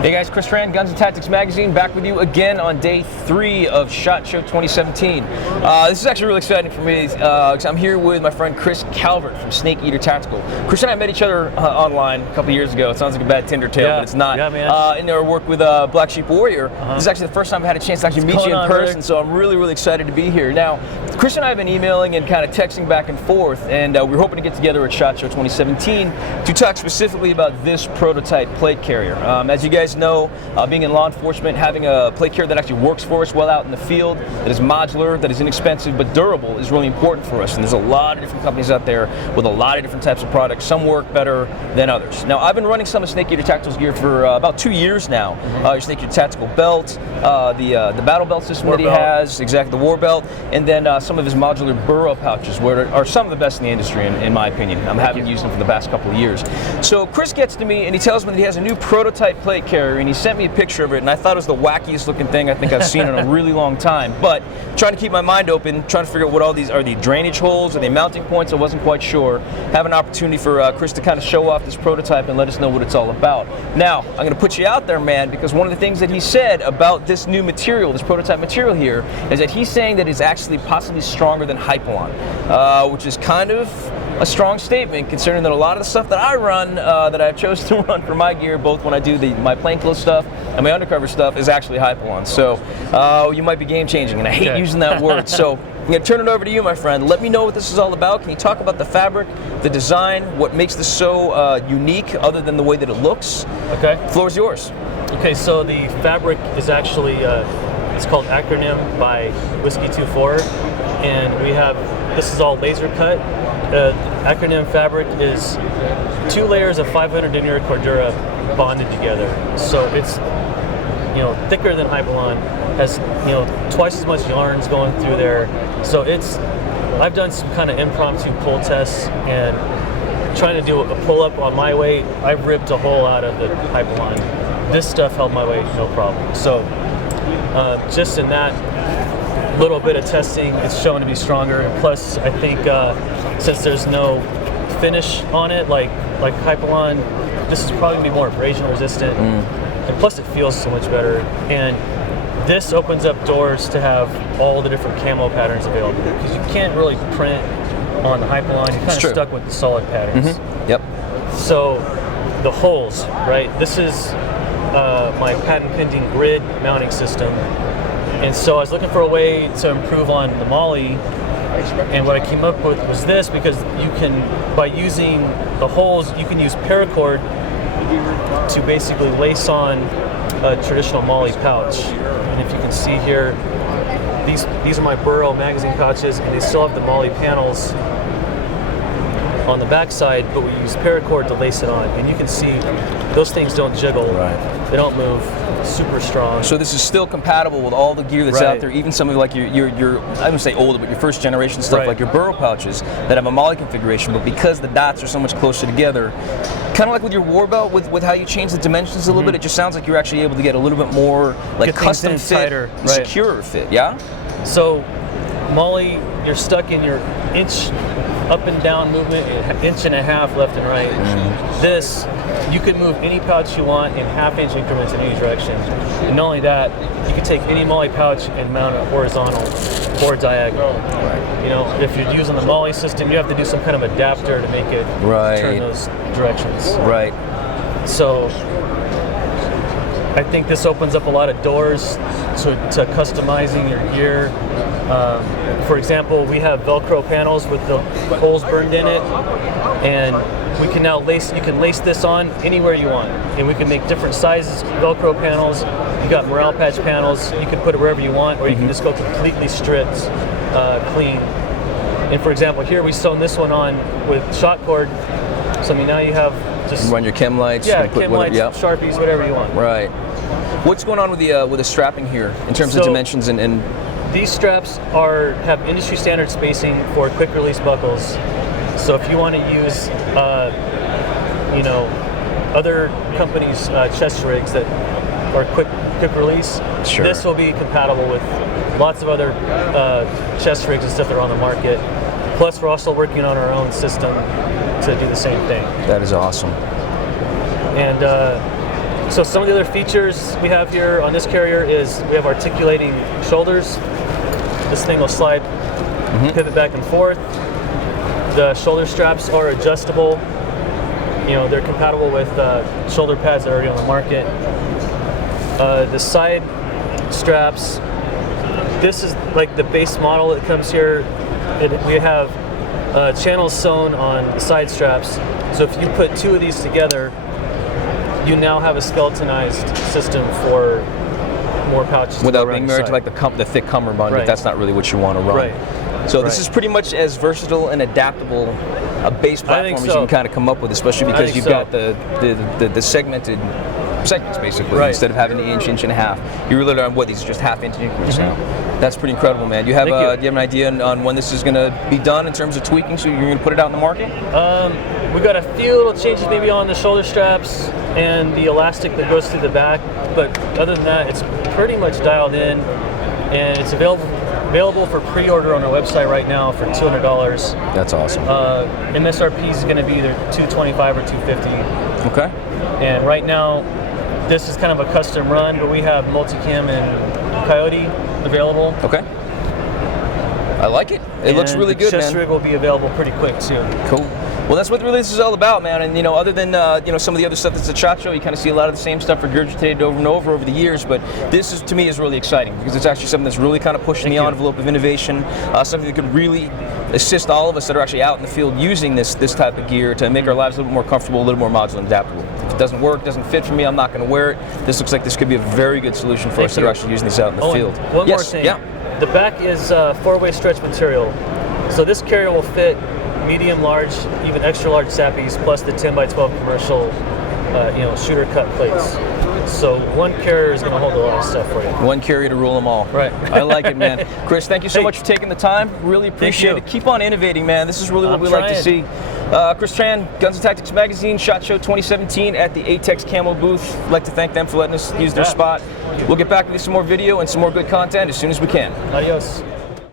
Hey guys, Chris Rand, Guns and Tactics Magazine, back with you again on day 3 of SHOT Show 2017. This is actually really exciting for me because I'm here with my friend Chris Calvert from Snake Eater Tactical. Chris and I met each other online a couple years ago. It sounds like a bad Tinder tale, but it's not. Yeah, man. In our work with Black Sheep Warrior, this is actually the first time I've had a chance to actually meet you in person, so I'm really, really excited to be here. Now, Chris and I have been emailing and kind of texting back and forth, and we're hoping to get together at SHOT Show 2017 to talk specifically about this prototype plate carrier. As you guys know, being in law enforcement, having a plate carrier that actually works for us well out in the field, that is modular, that is inexpensive but durable, is really important for us. And there's a lot of different companies out there with a lot of different types of products. Some work better than others. Now, I've been running some of Snake Eater Tactical's gear for about 2 years now. Your Snake Eater Tactical belt, the battle belt system that he has, exactly, the war belt, and then some of his modular burrow pouches, where are some of the best in the industry, in my opinion. I'm having used them for the past couple of years. So Chris gets to me and he tells me that he has a new prototype plate carrier, and he sent me a picture of it, and I thought it was the wackiest looking thing I think I've seen in a really long time. But trying to keep my mind open, trying to figure out what all these are. The drainage holes, are they mounting points? I wasn't quite sure. Have an opportunity for Chris to kind of show off this prototype and let us know what it's all about. Now, I'm going to put you out there, man, because one of the things that he said about this new material, this prototype material here, is that he's saying that it's actually possibly stronger than Hypalon, which is kind of a strong statement, considering that a lot of the stuff that I run, that I've chosen to run for my gear, both when I do my plainclothes stuff and my undercover stuff, is actually Hypalon. So you might be game changing, and I hate using that word. So I'm going to turn it over to you, my friend. Let me know what this is all about. Can you talk about the fabric, the design, what makes this so unique other than the way that it looks? Okay. The floor is yours. Okay, so the fabric is actually, it's called Acronym by Whiskey 24, and we have, this is all laser cut. Acronym fabric is 2 layers of 500 denier cordura bonded together. So it's, thicker than Hypalon, has, twice as much yarns going through there. So I've done some kind of impromptu pull tests, and trying to do a pull up on my weight, I've ripped a hole out of the Hypalon. This stuff held my weight no problem. So just in that little bit of testing, it's shown to be stronger. And plus, I think since there's no finish on it, like Hypalon, this is probably going to be more abrasion resistant. And plus, it feels so much better. And this opens up doors to have all the different camo patterns available, because you can't really print on the Hypalon. You're kind of stuck with the solid patterns. Yep. So the holes, right? This is my patent pending grid mounting system. And so I was looking for a way to improve on the MOLLE, and what I came up with was this, because you can, by using the holes, you can use paracord to basically lace on a traditional MOLLE pouch. And if you can see here, these are my Burrow magazine pouches, and they still have the MOLLE panels on the backside, but we use paracord to lace it on. And you can see those things don't jiggle, they don't move, super strong. So this is still compatible with all the gear that's out there, even some of like your I wouldn't say older, but your first generation stuff, like your Burrow pouches that have a MOLLE configuration, but because the dots are so much closer together, kind of like with your war belt, with how you change the dimensions a little bit, it just sounds like you're actually able to get a little bit more like custom fit, tighter, secure fit, yeah? So MOLLE, you're stuck in your inch up and down movement, 1.5 inches left and right. This, you can move any pouch you want in 1/2 inch increments in any direction. And not only that, you can take any MOLLE pouch and mount it horizontal or diagonal. If you're using the MOLLE system, you have to do some kind of adapter to make it turn those directions. So I think this opens up a lot of doors to customizing your gear. For example, we have Velcro panels with the holes burned in it, and we can now you can lace this on anywhere you want, and we can make different sizes Velcro panels. You got morale patch panels, you can put it wherever you want, or you can just go completely stripped, clean. And for example, here we sewn this one on with shot cord, so now you have just run your chem lights, chem lights, Sharpies, whatever you want. What's going on with the strapping here in terms of dimensions and these straps have industry standard spacing for quick release buckles. So if you want to use, other companies' chest rigs that are quick release, this will be compatible with lots of other chest rigs and stuff that are on the market. Plus, we're also working on our own system to do the same thing. That is awesome. And So some of the other features we have here on this carrier is we have articulating shoulders. This thing will slide, pivot back and forth. The shoulder straps are adjustable. You know, they're compatible with shoulder pads that are already on the market. The side straps, this is like the base model that comes here. We have channels sewn on the side straps. So if you put two of these together, you now have a skeletonized system for more pouches. Without being married to like the thick cummerbund, if that's not really what you want to run. Right. So this is pretty much as versatile and adaptable a base platform as you can kind of come up with, especially because you've got the segmented segments basically, instead of having the inch and a half. You're really on what, these are just half-inch increments now. That's pretty incredible, man. Do you have do you have an idea on when this is going to be done in terms of tweaking, so you're going to put it out in the market? We've got a few little changes maybe on the shoulder straps and the elastic that goes through the back, but other than that, it's pretty much dialed in, and it's available for pre-order on our website right now for $200. That's awesome. MSRP is going to be either $225 or $250. Okay. And right now, this is kind of a custom run, but we have multicam and Coyote available. Okay. I like it. It looks really good, man. The chest rig will be available pretty quick soon. Cool. Well, that's what really this is all about, man. And other than some of the other stuff that's at SHOT Show, you kind of see a lot of the same stuff regurgitated over and over the years. But this is, to me, is really exciting because it's actually something that's really kind of pushing the envelope of innovation. Something that could really assist all of us that are actually out in the field using this type of gear to make our lives a little bit more comfortable, a little more modular and adaptable. If it doesn't work, doesn't fit for me, I'm not going to wear it. This looks like this could be a very good solution for us that are actually using these out in the field. One more thing. Yeah. The back is four-way stretch material. So this carrier will fit medium, large, even extra large sappies, plus the 10x12 commercial, shooter cut plates. So one carrier is going to hold a lot of stuff for you. One carrier to rule them all. Right. I like it, man. Chris, thank you so much for taking the time. Really appreciate it. Keep on innovating, man. This is really what we like to see. Chris Tran, Guns and Tactics Magazine, SHOT Show 2017 at the Atex Camo booth. I'd like to thank them for letting us use their spot. We'll get back to some more video and some more good content as soon as we can. Adios.